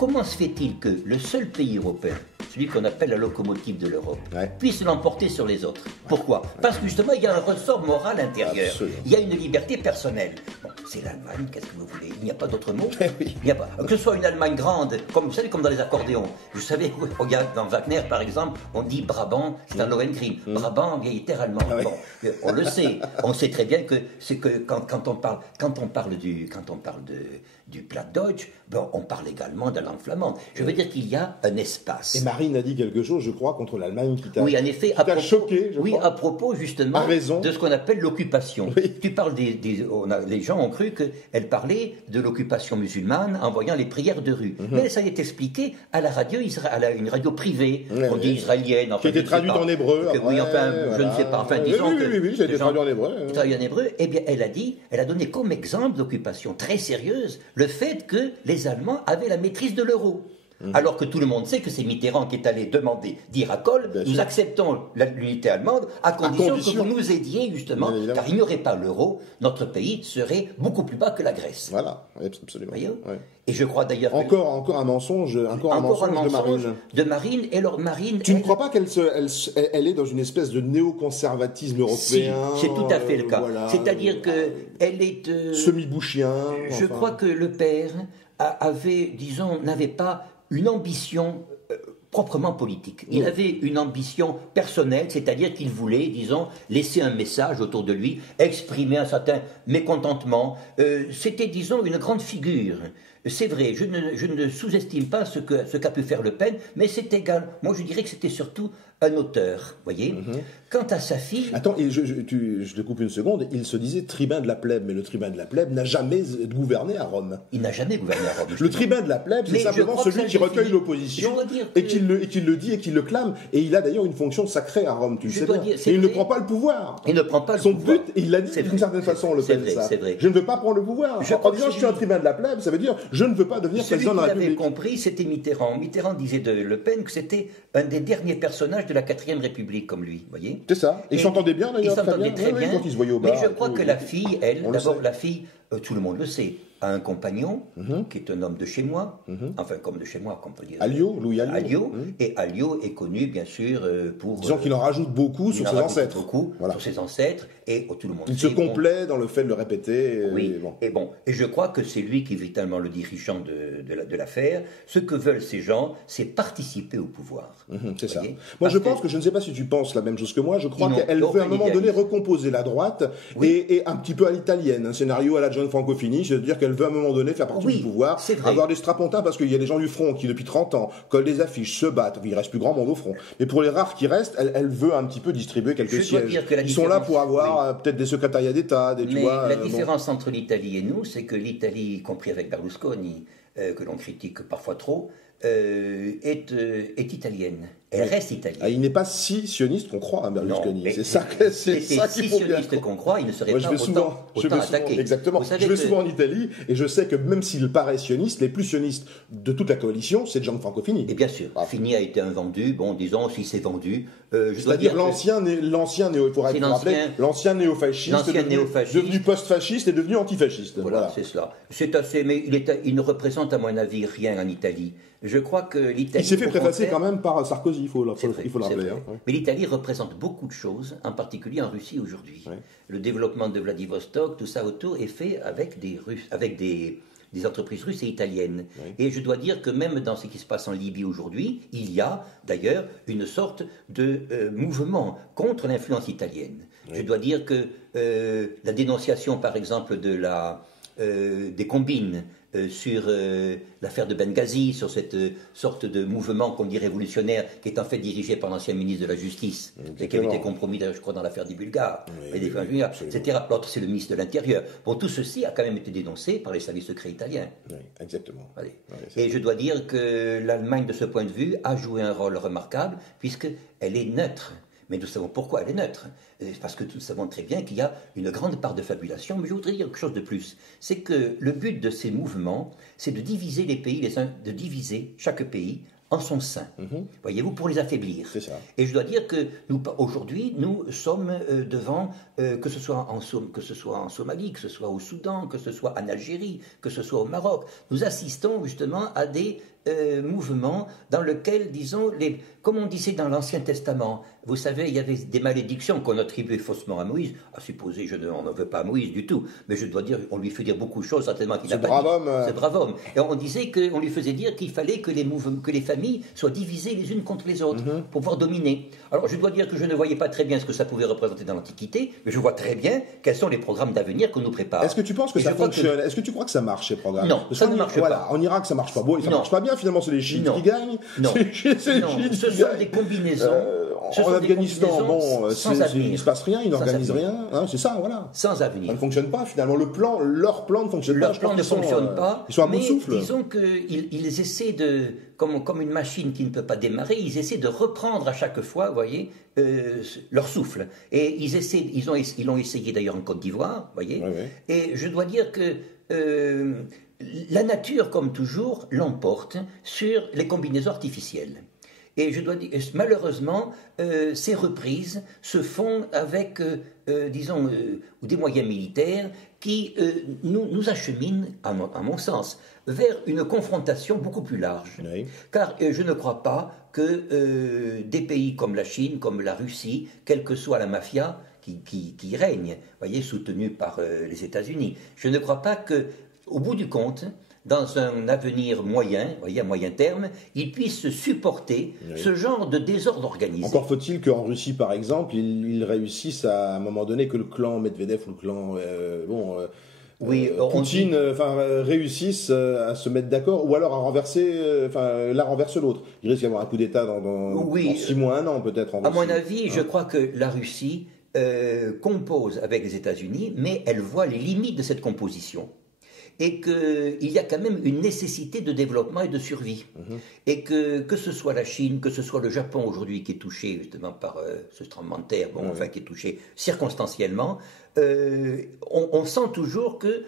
comment se fait-il que le seul pays européen, celui qu'on appelle la locomotive de l'Europe, puisse l'emporter sur les autres? Pourquoi? Parce que justement, il y a un ressort moral intérieur. Absolument. Il y a une liberté personnelle. Bon, c'est l'Allemagne, qu'est-ce que vous voulez? Il n'y a pas d'autre mot. Il n'y a pas. Que ce soit une Allemagne grande, comme vous savez, comme dans les accordéons. Vous savez, regarde, dans Wagner, par exemple, on dit Brabant, c'est un Lohengrin. Brabant, vieille terre allemande. Bon, on le sait. On sait très bien que c'est que quand on parle du Plattdeutsch, bon, on parle également de la langue flamande. Je veux dire qu'il y a un espace. Et Marine a dit quelque chose, je crois, contre l'Allemagne qui t'a choqué. Oui, à propos justement de ce qu'on appelle l'occupation. Oui. Tu parles les gens ont cru qu'elle parlait de l'occupation musulmane en voyant les prières de rue. Mais ça est expliqué à la radio, une radio privée, on dit israélienne. Enfin, qui était traduite en hébreu. Oui, enfin, je ne sais pas. Enfin, disons oui, ça a été traduit en hébreu. Traduit en hébreu. Eh bien, elle a donné comme exemple d'occupation très sérieuse le fait que les Allemands avaient la maîtrise de l'euro. Alors que tout le monde sait que c'est Mitterrand qui est allé dire à Kohl, nous acceptons l'unité allemande à condition que vous nous aidiez justement, car il n'y aurait pas l'euro, notre pays serait beaucoup plus bas que la Grèce. Voilà, absolument. Et je crois d'ailleurs encore un mensonge de Marine. Et alors Marine, tu ne crois pas qu'elle est dans une espèce de néoconservatisme européen? Si, c'est tout à fait le cas. C'est-à-dire que elle est semi-bouchien. Je crois que le père n'avait pas une ambition proprement politique. Il avait une ambition personnelle, c'est-à-dire qu'il voulait, disons, laisser un message autour de lui, exprimer un certain mécontentement. C'était, disons, une grande figure. C'est vrai, je ne sous-estime pas ce qu'a pu faire Le Pen, mais c'est égal. Moi, je dirais que c'était surtout un auteur, voyez. Quant à sa fille... Attends, je te coupe une seconde. Il se disait tribun de la plèbe, mais le tribun de la plèbe n'a jamais gouverné à Rome. Il n'a jamais gouverné à Rome. Le tribun de la plèbe, c'est simplement celui qui recueille l'opposition et qui le dit et qui le clame. Et il a d'ailleurs une fonction sacrée à Rome, tu le sais bien. Et il ne prend pas le pouvoir. Il ne prend pas le pouvoir. Son but, il l'a dit d'une certaine façon, Le Pen, ça. Je ne veux pas prendre le pouvoir. En disant je suis un tribun de la plèbe, ça veut dire je ne veux pas devenir président de la République. Celui qui l'avait compris, c'était Mitterrand. Mitterrand disait de Le Pen que c'était un des derniers personnages de la 4e République, comme lui, voyez. C'est ça. Et ils s'entendaient bien d'ailleurs. Ils s'entendaient très bien. Quand ils se voyaient au bar. Mais je crois que la fille, la fille, tout le monde le sait, a un compagnon qui est un homme de chez moi, enfin comme de chez moi, qu'on peut dire. Louis Alliot. Et Alliot est connu, bien sûr, pour... Disons qu'il en rajoute beaucoup sur ses ancêtres. Sur ses ancêtres, et tout le monde il se complaît dans le fait de le répéter. Et je crois que c'est lui qui est véritablement le dirigeant de l'affaire. Ce que veulent ces gens, c'est participer au pouvoir. C'est ça. Moi, je pense que, je ne sais pas si tu penses la même chose que moi, je crois qu'elle veut à un moment donné recomposer la droite et un petit peu à l'italienne, un scénario à la John Francofini, c'est-à-dire qu'elle veut à un moment donné faire partie du pouvoir, avoir des strapontins, parce qu'il y a des gens du front qui depuis 30 ans collent des affiches, se battent, il reste plus grand monde au front. Mais pour les rares qui restent, elle veut un petit peu distribuer quelques sièges. Ils sont là pour avoir peut-être des secrétariats d'État, la différence entre l'Italie et nous, c'est que l'Italie, y compris avec Berlusconi, que l'on critique parfois trop, est italienne. Elle reste italienne. Il n'est pas si sioniste qu'on croit, hein, Berlusconi. C'est ça qu'il faut bien. Si sioniste qu'on croit, il ne serait pas autant attaqué. Exactement. Je vais souvent en Italie et je sais que même s'il paraît sioniste, les plus sionistes de toute la coalition, c'est Gianfranco Fini. Et bien sûr, Fini a été un vendu. Bon, disons, s'il s'est vendu. C'est-à-dire l'ancien néofasciste, devenu post-fasciste et devenu antifasciste. Voilà, c'est cela. C'est assez, mais il ne représente à mon avis rien en Italie. Je crois que l'Italie... Il s'est fait préfacer quand même par Sarkozy, il faut le rappeler. Mais l'Italie représente beaucoup de choses, en particulier en Russie aujourd'hui. Le développement de Vladivostok, tout ça autour est fait avec des entreprises russes et italiennes. Et je dois dire que même dans ce qui se passe en Libye aujourd'hui, il y a d'ailleurs une sorte de mouvement contre l'influence italienne. Je dois dire que la dénonciation, par exemple, des combines sur l'affaire de Benghazi, sur cette sorte de mouvement qu'on dit révolutionnaire, qui est en fait dirigé par l'ancien ministre de la Justice, et qui avait été compromis, je crois, dans l'affaire des Bulgares, etc. L'autre, c'est le ministre de l'Intérieur. Bon, tout ceci a quand même été dénoncé par les services secrets italiens. Oui, exactement. Et je dois dire que l'Allemagne, de ce point de vue, a joué un rôle remarquable, puisqu'elle est neutre. Mais nous savons pourquoi elle est neutre. Parce que nous savons très bien qu'il y a une grande part de fabulation. Mais je voudrais dire quelque chose de plus. C'est que le but de ces mouvements, c'est de diviser les pays, de diviser chaque pays en son sein. Voyez-vous, pour les affaiblir. C'est ça. Et je dois dire que aujourd'hui, nous sommes devant, que ce soit en Somalie, que ce soit au Soudan, que ce soit en Algérie, que ce soit au Maroc, nous assistons justement à des mouvement dans lequel, disons, comme on disait dans l'Ancien Testament, vous savez, il y avait des malédictions qu'on attribuait faussement à Moïse. À supposer, on n'en veut pas à Moïse du tout, mais je dois dire, on lui fait dire beaucoup de choses, certainement qu'il n'a pas dit. Ce brave homme. Et on disait qu'on lui faisait dire qu'il fallait que les familles soient divisées les unes contre les autres pour pouvoir dominer. Alors, je dois dire que je ne voyais pas très bien ce que ça pouvait représenter dans l'Antiquité, mais je vois très bien quels sont les programmes d'avenir qu'on nous prépare. Est-ce que tu penses que ça fonctionne? Est-ce que tu crois que ça marche, ces programmes? Non, ça ne marche pas. En Irak, ça marche pas. Bon, ça marche pas bien, finalement, c'est les chiites qui gagnent. Non, ce sont des combinaisons. En Afghanistan, bon, il ne se passe rien, ils n'organisent rien. Hein, c'est ça, voilà. Sans avenir. Ça ne fonctionne pas, finalement. Leur plan ne fonctionne pas. Leur plan ne fonctionne pas. Ils sont à bout de souffle. Disons qu'ils essaient de, comme une machine qui ne peut pas démarrer, ils essaient de reprendre à chaque fois, vous voyez, leur souffle. Et ils l'ont essayé d'ailleurs en Côte d'Ivoire, vous voyez. Oui. Et je dois dire que la nature, comme toujours, l'emporte sur les combinaisons artificielles. Et je dois dire, malheureusement, ces reprises se font avec, disons, des moyens militaires qui nous acheminent, à mon sens, vers une confrontation beaucoup plus large. Oui. Car je ne crois pas que des pays comme la Chine, comme la Russie, quelle que soit la mafia qui règne, voyez, soutenue par les États-Unis, je ne crois pas que, au bout du compte, dans un avenir moyen, voyez, à moyen terme, ils puissent supporter ce genre de désordre organisé. Encore faut-il qu'en Russie, par exemple, ils réussissent à un moment donné que le clan Medvedev ou le clan Poutine réussissent à se mettre d'accord, ou alors à renverser, l'un renverse l'autre. Il risque d'y avoir un coup d'État dans 6 mois, 1 an peut-être en Russie. À mon avis, je crois que la Russie compose avec les États-Unis, mais elle voit les limites de cette composition. Et qu'il y a quand même une nécessité de développement et de survie. Et que ce soit la Chine, que ce soit le Japon aujourd'hui qui est touché justement par ce tremblement de terre, qui est touché circonstanciellement, on sent toujours que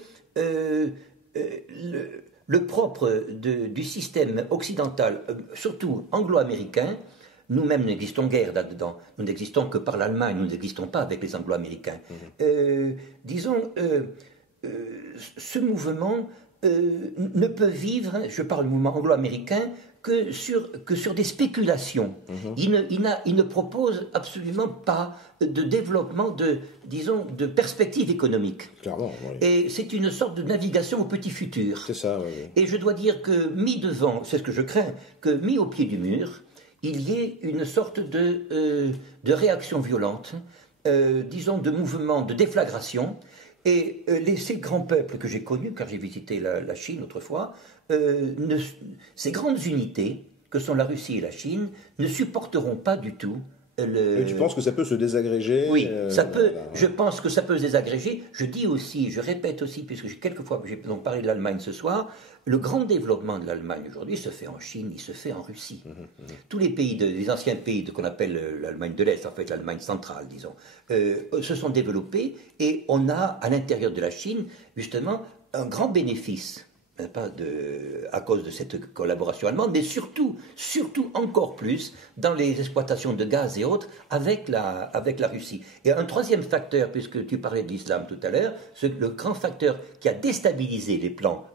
le propre du système occidental, surtout anglo-américain, nous-mêmes n'existons guère là-dedans, nous n'existons que par l'Allemagne, nous n'existons pas avec les anglo-américains. Disons... ce mouvement ne peut vivre, je parle du mouvement anglo-américain, que sur des spéculations. Il ne propose absolument pas de développement de perspective économique. Clairement, oui. Et c'est une sorte de navigation au petit futur. C'est ça, oui. Et je dois dire que mis devant, c'est ce que je crains, que mis au pied du mur, il y ait une sorte de réaction violente, disons de mouvement de déflagration. Et ces grands peuples que j'ai connus, car j'ai visité la Chine autrefois, ces grandes unités, que sont la Russie et la Chine, ne supporteront pas du tout Et tu penses que ça peut se désagréger? Oui, ça peut. Je pense que ça peut se désagréger. Je dis aussi, je répète aussi, puisque j'ai donc parlé de l'Allemagne ce soir, le grand développement de l'Allemagne aujourd'hui se fait en Chine, il se fait en Russie. Tous les pays, les anciens pays qu'on appelle l'Allemagne de l'Est, en fait l'Allemagne centrale, disons, se sont développés et on a à l'intérieur de la Chine, justement, un grand bénéfice. À cause de cette collaboration allemande, mais surtout encore plus dans les exploitations de gaz et autres avec la Russie. Et un troisième facteur, puisque tu parlais de l'islam tout à l'heure, le grand facteur qui a déstabilisé les plans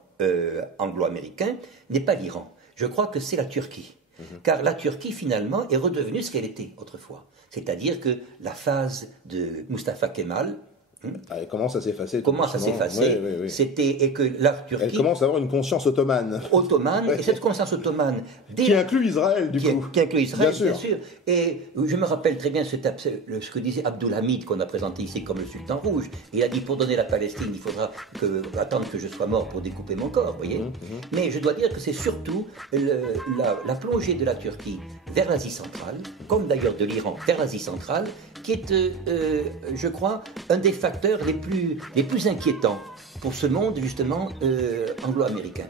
anglo-américains n'est pas l'Iran. Je crois que c'est la Turquie. Car la Turquie, finalement, est redevenue ce qu'elle était autrefois. C'est-à-dire que la phase de Mustafa Kemal... Elle commence à s'effacer. Oui. Et que la Turquie... Elle commence à avoir une conscience ottomane. Et cette conscience ottomane... Qui inclut Israël, du coup. Qui inclut Israël, bien sûr. Et je me rappelle très bien ce que disait Abdulhamid, qu'on a présenté ici comme le Sultan Rouge. Il a dit, pour donner la Palestine, il faudra attendre que je sois mort pour découper mon corps, vous voyez. Mais je dois dire que c'est surtout la plongée de la Turquie vers l'Asie centrale, comme d'ailleurs de l'Iran vers l'Asie centrale, qui est, je crois, un des facteurs les plus inquiétants pour ce monde, justement, anglo-américain.